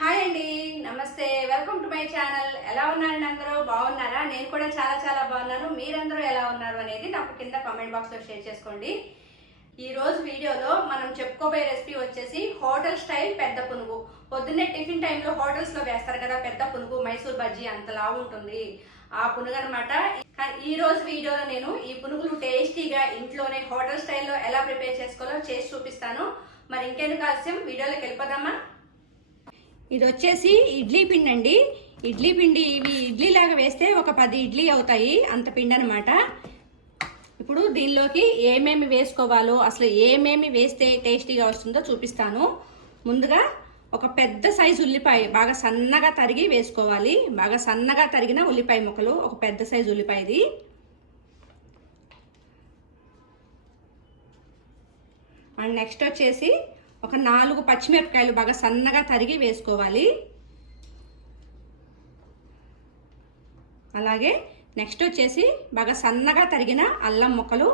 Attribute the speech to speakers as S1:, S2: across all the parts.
S1: Hi అండి నమస్తే. Welcome to my channel ఎలా ఉన్నారండి అందరూ? బాగున్నారా? నేను కూడా చాలా చాలా బాగున్నాను. మీరందరూ ఎలా ఉన్నారు అనేది నాకు కింద కామెంట్ బాక్స్లో షేర్ చేసుకోండి. ఈరోజు వీడియోలో మనం చెప్పుకోబోయే రెసిపీ వచ్చేసి హోటల్ స్టైల్ పెద్ద పునుగు. పొద్దున్నే టిఫిన్ టైంలో హోటల్స్లో వేస్తారు కదా పెద్ద పునుగు మైసూర్ బజ్జీ అంతలా ఉంటుంది. ఆ పునుగు అనమాట ఈ రోజు వీడియోలో నేను ఈ పునుగులు టేస్టీగా ఇంట్లోనే హోటల్ స్టైల్లో ఎలా ప్రిపేర్ చేసుకోవాలో చేసి చూపిస్తాను. మరి ఇంకెందుకు ఆలస్యం? వీడియోలోకి వెళ్ళిపోదామా? ఇది వచ్చేసి ఇడ్లీ పిండి అండి ఇడ్లీ పిండి ఇవి ఇడ్లీ లాగా వేస్తే ఒక పది ఇడ్లీ అవుతాయి. అంత పిండి అనమాట ఇప్పుడు దీనిలోకి ఏమేమి వేసుకోవాలో అసలు ఏమేమి వేస్తే టేస్టీగా వస్తుందో చూపిస్తాను. ముందుగా ఒక పెద్ద సైజు ఉల్లిపాయ బాగా సన్నగా తరిగి వేసుకోవాలి. బాగా సన్నగా తరిగిన ఉల్లిపాయ ముక్కలు ఒక పెద్ద సైజు ఉల్లిపాయది. అండ్ నెక్స్ట్ వచ్చేసి ఒక నాలుగు పచ్చిమిరపకాయలు బాగా సన్నగా తరిగి వేసుకోవాలి. అలాగే నెక్స్ట్ వచ్చేసి బాగా సన్నగా తరిగిన అల్లం ముక్కలు.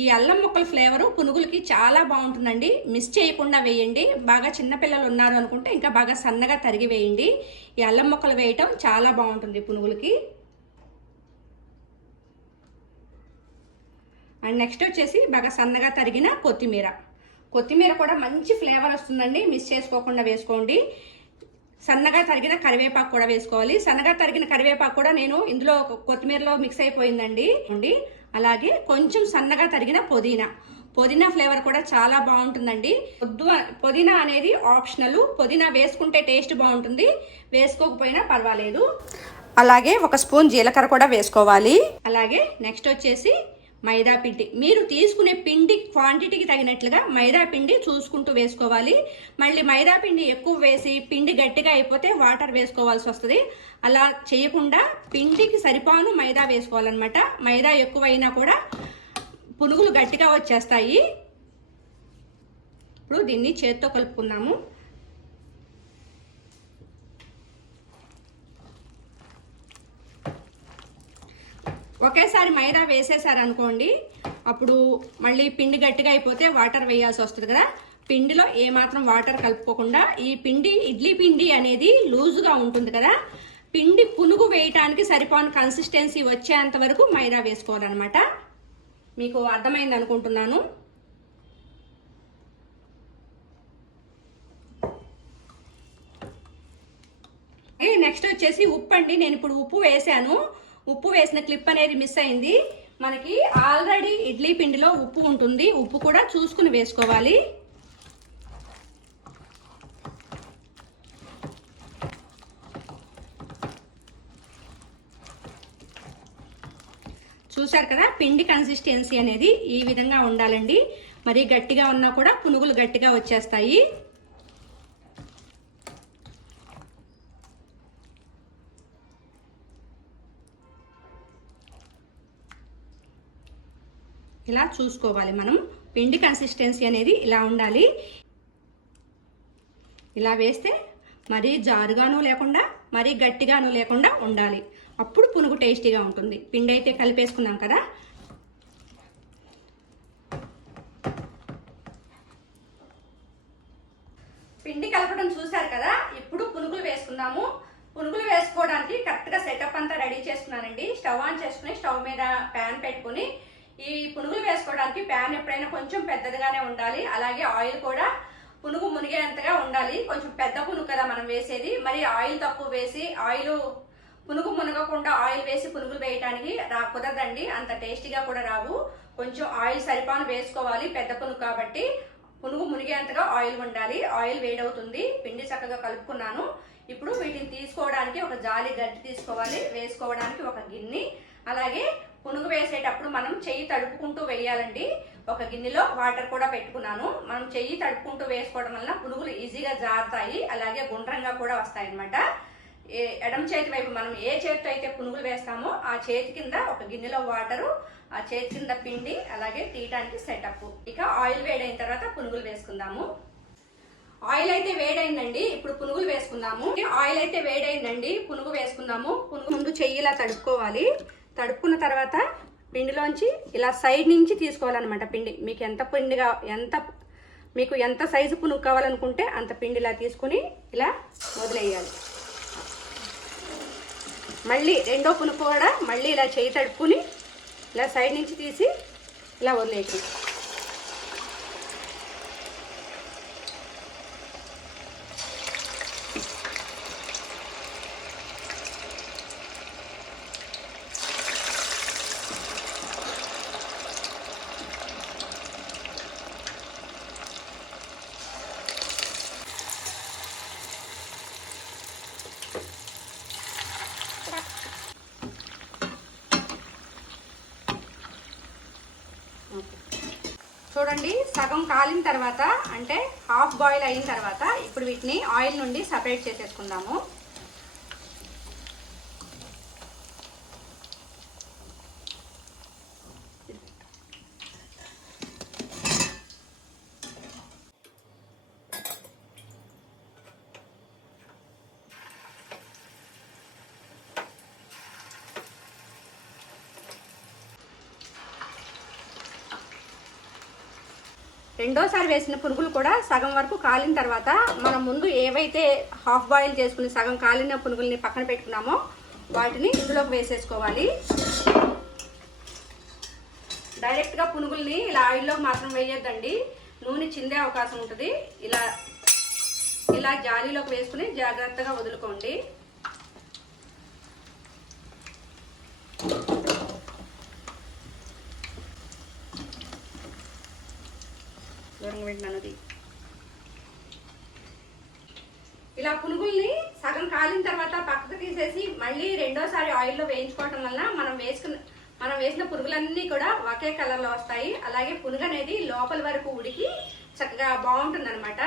S1: ఈ అల్లం ముక్కల ఫ్లేవరు పునుగులకి చాలా బాగుంటుందండి. మిస్ చేయకుండా వేయండి. బాగా చిన్నపిల్లలు ఉన్నారు అనుకుంటే ఇంకా బాగా సన్నగా తరిగి వేయండి. ఈ అల్లం ముక్కలు వేయటం చాలా బాగుంటుంది పునుగులకి. అండ్ నెక్స్ట్ వచ్చేసి బాగా సన్నగా తరిగిన కొత్తిమీర. కొత్తిమీర కూడా మంచి ఫ్లేవర్ వస్తుందండి. మిస్ చేసుకోకుండా వేసుకోండి. సన్నగా తరిగిన కరివేపాకు కూడా వేసుకోవాలి. సన్నగా తరిగిన కరివేపాకు కూడా నేను ఇందులో కొత్తిమీరలో మిక్స్ అయిపోయిందండి. ఉండి అలాగే కొంచెం సన్నగా తరిగిన పుదీనా. పుదీనా ఫ్లేవర్ కూడా చాలా బాగుంటుందండి. పొద్దు పుదీనా అనేది ఆప్షనల్. పుదీనా వేసుకుంటే టేస్ట్ బాగుంటుంది. వేసుకోకపోయినా పర్వాలేదు. అలాగే ఒక స్పూన్ జీలకర్ర కూడా వేసుకోవాలి. అలాగే నెక్స్ట్ వచ్చేసి మైదా పిండి. మీరు తీసుకునే పిండి క్వాంటిటీకి తగినట్లుగా మైదా పిండి చూసుకుంటూ వేసుకోవాలి. మళ్ళీ మైదా పిండి ఎక్కువ వేసి పిండి గట్టిగా అయిపోతే వాటర్ వేసుకోవాల్సి వస్తుంది. అలా చేయకుండా పిండికి సరిపాను మైదా వేసుకోవాలన్నమాట. మైదా ఎక్కువైనా కూడా పునుగులు గట్టిగా వచ్చేస్తాయి. ఇప్పుడు దీన్ని చేత్తో కలుపుకుందాము. ఒకేసారి మైదా వేసేసారు అనుకోండి అప్పుడు మళ్ళీ పిండి గట్టిగా అయిపోతే వాటర్ వేయాల్సి వస్తుంది కదా. పిండిలో ఏమాత్రం వాటర్ కలుపుకోకుండా ఈ పిండి ఇడ్లీ పిండి అనేది లూజుగా ఉంటుంది కదా. పిండి పునుగు వేయటానికి సరిపోని కన్సిస్టెన్సీ వచ్చేంత వరకు మైదా వేసుకోవాలన్నమాట. మీకు అర్థమైంది అనుకుంటున్నాను. నెక్స్ట్ వచ్చేసి ఉప్పు అండి నేను ఇప్పుడు ఉప్పు వేసాను. ఉప్పు వేసిన క్లిప్ అనేది మిస్ అయింది. మనకి ఆల్రెడీ ఇడ్లీ పిండిలో ఉప్పు ఉంటుంది. ఉప్పు కూడా చూసుకుని వేసుకోవాలి. చూసారు కదా పిండి కన్సిస్టెన్సీ అనేది ఈ విధంగా ఉండాలండి. మరి గట్టిగా ఉన్నా కూడా పునుగులు గట్టిగా వచ్చేస్తాయి. ఇలా చూసుకోవాలి మనం? పిండి కన్సిస్టెన్సీ అనేది ఇలా ఉండాలి. ఇలా వేస్తే మరీ జారుగాను లేకుండా మరీ గట్టిగాను లేకుండా ఉండాలి. అప్పుడు పునుగు టేస్టీగా ఉంటుంది. పిండి అయితే కలిపేసుకున్నాం కదా. పిండి కలపడం చూసారు కదా? ఇప్పుడు పునుగులు వేసుకుందాము. పునుగులు వేసుకోవడానికి కరెక్ట్గా సెటప్ అంతా రెడీ చేసుకున్నానండి. స్టవ్ ఆన్ చేసుకుని స్టవ్ మీద ప్యాన్ పెట్టుకుని ఈ పునుగులు వేసుకోవడానికి ప్యాన్ ఎప్పుడైనా కొంచెం పెద్దదిగానే ఉండాలి. అలాగే ఆయిల్ కూడా పునుగు మునిగేంతగా ఉండాలి. కొంచెం పెద్ద పునుగు కదా మనం వేసేది. మరి ఆయిల్ తక్కువ వేసి ఆయిల్ పునుగు మునగకుండా ఆయిల్ వేసి పునుగులు వేయడానికి రా కుదరదండి. అంత టేస్టీగా కూడా రావు. కొంచెం ఆయిల్ సరిపాను వేసుకోవాలి పెద్ద పునుగు కాబట్టి. పునుగు మునిగేంతగా ఆయిల్ ఉండాలి. ఆయిల్ వేడవుతుంది. పిండి చక్కగా కలుపుకున్నాను. ఇప్పుడు వీటిని తీసుకోవడానికి ఒక జాలి గడ్డి తీసుకోవాలి. వేసుకోవడానికి ఒక గిన్నె. అలాగే పునుగు వేసేటప్పుడు మనం చెయ్యి తడుపుకుంటూ వేయాలండి. ఒక గిన్నెలో వాటర్ కూడా పెట్టుకున్నాను. మనం చెయ్యి తడుపుకుంటూ వేసుకోవడం వల్ల పునుగులు ఈజీగా జారుతాయి. అలాగే గుండ్రంగా కూడా వస్తాయి అనమాట ఎడం చేతి వైపు మనం ఏ చేతితో అయితే పునుగులు వేస్తామో ఆ చేతి కింద ఒక గిన్నెలో వాటరు ఆ చేతి కింద పిండి అలాగే తీయటానికి సెటప్. ఇక ఆయిల్ వేడైన తర్వాత పునుగులు వేసుకుందాము. ఆయిల్ అయితే వేడైందండి. ఇప్పుడు పునుగులు వేసుకుందాము. ఆయిల్ అయితే వేడైందండి. పునుగు వేసుకుందాము. పునుగు ముందు చెయ్యి ఇలా తడుపుకోవాలి. తడుపుకున్న తర్వాత పిండిలోంచి ఇలా సైడ్ నుంచి తీసుకోవాలన్నమాట పిండి. మీకు ఎంత పిండిగా ఎంత మీకు ఎంత సైజు పునుగు కావాలనుకుంటే అంత పిండి ఇలా తీసుకుని ఇలా వదిలేయాలి. మళ్ళీ రెండో పునుకు కూడా మళ్ళీ ఇలా చేయి తడుపుకుని ఇలా సైడ్ నుంచి తీసి ఇలా వదిలేయాలి చూడండి సగం కాలిన తర్వాత అంటే హాఫ్ బాయిల్ అయిన తర్వాత ఇప్పుడు వీటిని ఆయిల్ నుండి సపరేట్ చేసేసుకుందాము. రెండోసారి వేసిన పురుగులు కూడా సగం వరకు కాలిన తర్వాత మనం ముందు ఏవైతే హాఫ్ బాయిల్ చేసుకుని సగం కాలిన పునుగుల్ని పక్కన పెట్టుకున్నామో వాటిని ఇందులోకి వేసేసుకోవాలి. డైరెక్ట్గా పునుగుల్ని ఇలా ఆయిల్లోకి మాత్రం వేయొద్దండి. నూనె చిందే అవకాశం ఉంటుంది. ఇలా ఇలా జాలీలోకి వేసుకుని జాగ్రత్తగా వదులుకోండి. దూరంగా మనది ఇలా పునుగుల్ని సగం కాలిన తర్వాత పక్కకు తీసేసి మళ్ళీ రెండోసారి ఆయిల్లో వేయించుకోవటం వల్ల మనం వేసుకున్న మనం వేసిన పురుగులన్నీ కూడా ఒకే కలర్లో వస్తాయి. అలాగే పునుగు అనేది లోపల వరకు ఉడికి చక్కగా బాగుంటుంది అనమాట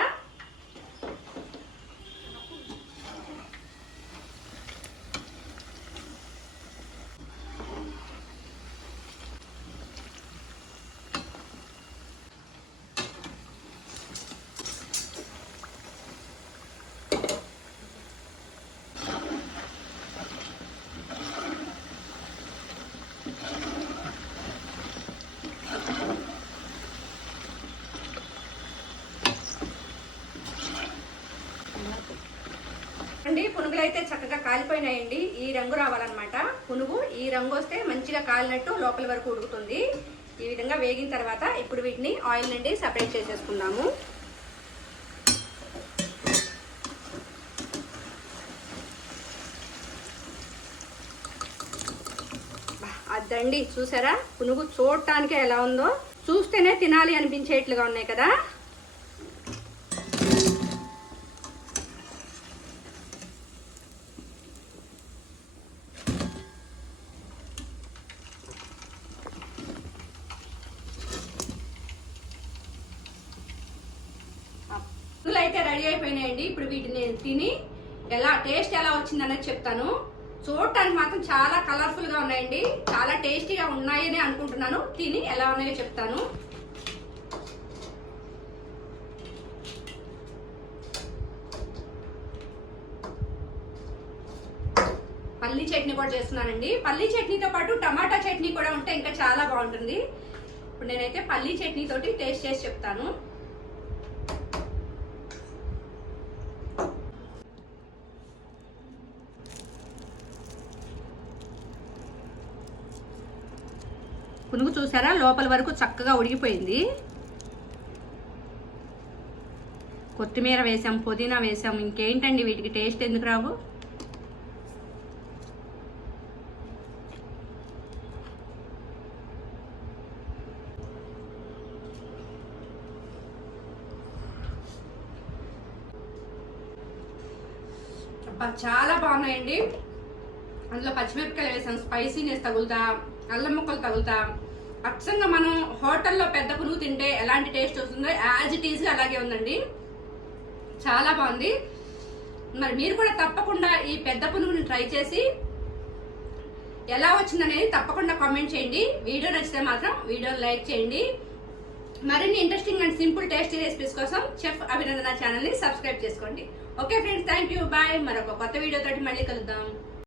S1: అండి పునుగులు అయితే కాలిపోయినాయండి. ఈ రంగు రావాలన్నమాట. పునుగు ఈ రంగు వస్తే మంచిగా కాలినట్టు లోపల వరకు ఉడుకుతుంది. ఈ విధంగా వేగిన తర్వాత ఇప్పుడు వీటిని ఆయిల్ నుండి సపరేట్ చేసేసుకుందాము. అద్దండి. అదండి చూసారా? పునుగు చూడటానికి ఎలా ఉందో? చూస్తేనే తినాలి అనిపించేట్లుగా ఉన్నాయి కదా పునుగులు అయితే రెడీ అయిపోయినాయండి. ఇప్పుడు వీటిని నేను తిని ఎలా టేస్ట్ ఎలా వచ్చిందనేది చెప్తాను. చూడటానికి మాత్రం చాలా కలర్ఫుల్గా ఉన్నాయండి. చాలా టేస్టీగా ఉన్నాయని అనుకుంటున్నాను. తిని ఎలా ఉన్నాయో చెప్తాను. పల్లీ చట్నీ కూడా చేస్తున్నానండి. పల్లీ చట్నీతో పాటు టమాటా చట్నీ కూడా ఉంటే ఇంకా చాలా బాగుంటుంది. ఇప్పుడు నేనైతే పల్లీ చట్నీ తోటి టేస్ట్ చేసి చెప్తాను. పునుగు చూసారా? లోపల వరకు చక్కగా ఉడికిపోయింది. కొత్తిమీర వేసాం పుదీనా వేసాం. ఇంకేంటండి వీటికి టేస్ట్ ఎందుకు రావు? అబ్బా, చాలా బాగున్నాయండి. అందులో పచ్చిమిరపకాయలు వేసాం. స్పైసీనెస్ తగులుతా అల్లం ముక్కలు తగులుతా. అచ్చంగా మనం హోటల్లో పెద్ద పునుగు తింటే ఎలాంటి టేస్ట్ వస్తుందో యాజ్ ఇట్ ఈజ్ అలాగే ఉందండి. చాలా బాగుంది. మరి మీరు కూడా తప్పకుండా ఈ పెద్ద పునుగుని ట్రై చేసి ఎలా వచ్చిందనేది తప్పకుండా కామెంట్ చేయండి. వీడియో నచ్చితే మాత్రం వీడియో లైక్ చేయండి. మరిన్ని interesting and simple tasty recipes కోసం చెఫ్ అభినందన ఛానల్ని సబ్స్క్రైబ్ చేసుకోండి. Okay friends thank you bye మరొక కొత్త వీడియోతో మళ్ళీ కలుద్దాం.